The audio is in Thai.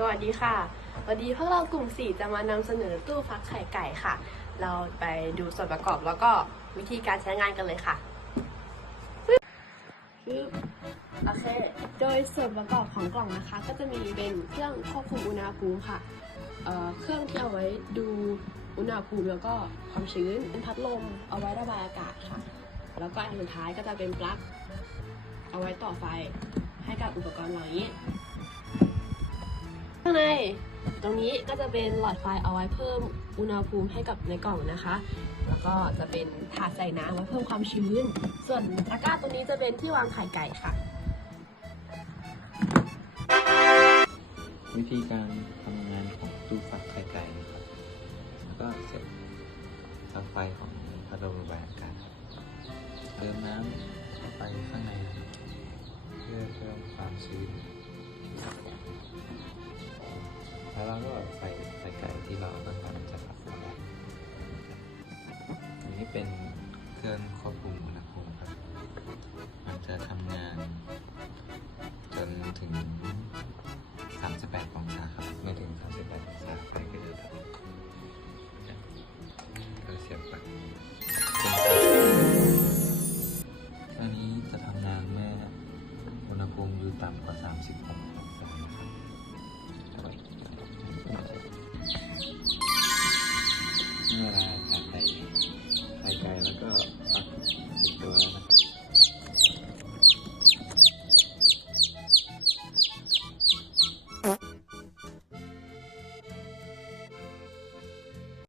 สวัสดีค่ะ วันนี้พวกเรากลุ่ม 4 จะมานำเสนอตู้ฟักไข่ไก่ค่ะ เราไปดูส่วนประกอบแล้วก็วิธีการใช้งานกันเลยค่ะโอเค โดยส่วนประกอบของกล่องนะคะ ก็จะมีเป็นเครื่องควบคุมอุณหภูมิค่ะเเครื่องที่เอาไว้ดูอุณหภูมิแล้วก็ความชื้นเป็นพัดลมเอาไว้ระบายอากาศค่ะ แล้วก็อันสุดท้ายก็จะเป็นปลั๊กเอาไว้ต่อไฟให้กับอุปกรณ์เหล่านี้างในตรงนี้ก็จะเป็นหลอดไฟเอาไว้เพิ่มอุณหภูมิให้กับในกล่องนะคะ แล้วก็จะเป็นถาดใส่น้ำไว้เพิ่มความชื้น ส่วนตะกร้าตรงนี้จะเป็นที่วางไข่ไก่ค่ะ วิธีการทำงานของตู้ฟักไข่ไก่นะครับ แล้วก็เสร็จปลั๊กไฟของพัดลมระบายอากาศเติมน้ำเข้าไปข้างใน เพื่อเพิ่มความชื้น ก็ใส่ไข่ไก่ที่เราต้องการจะฟักเข้าไปอันนี้เป็นเครื่องควบคุมอุณหภูมิครับ มันจะทำงาน จนถึง 38 องศาครับไม่ถึง 38 องศาไฟก็จะดับก็เสียบปลั๊กอันนี้จะทำงานเมื่ออุณหภูมิอยู่ต่ำกว่า30อง